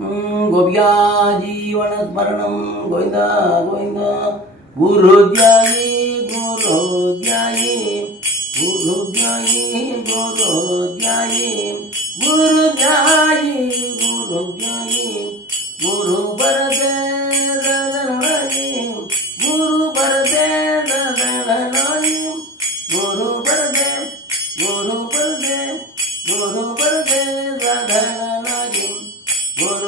गोप्या जीवन स्मरणं गोविंद गोविंद। गुरुद्यायी गुरुद्यायी गुरुद्यायी गुरुद्यायी गुरुद्यायी गुरुद्यायी गुरु ददनायी गुरु ददनायी गुरु परदे गुरु परदे गुरु ददनायी गुरु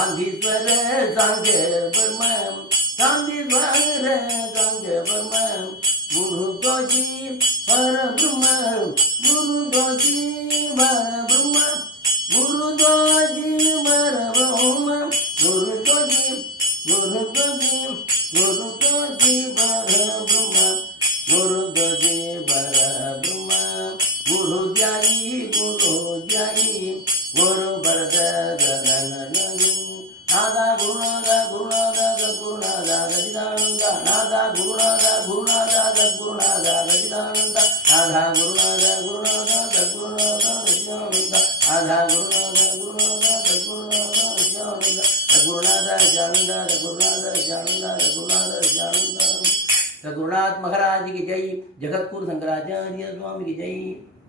सांगीश्वर सांगे ब्रह्म सांगीश्वर सांगे ब्रह्म गुरु दोजी परब्रह्म गुरु दोजी परब्रह्म गुरु दोजी परब्रह्म गुरु दोजी गुरु गुरु दोजी परब्रह्म गुरु दोजी परब्रह्म गुरु द्याई गुरु गुरु बरद नादा गजिदानंद नादा गुरुनादा गुरुनादा गुरुनादा गजिदानंद नादा गुरुनादा गुरुनादा गुरुनादा राधा नादा गुरुनादा गुरुनादा गुरुनादा गजिदानंद गुरुनादा जानंद गुरुनादा जानंद गुरुनादा जानंद गुरुनाथ महाराज की जय, जगतपुर शंकराचार्य स्वामी की जय।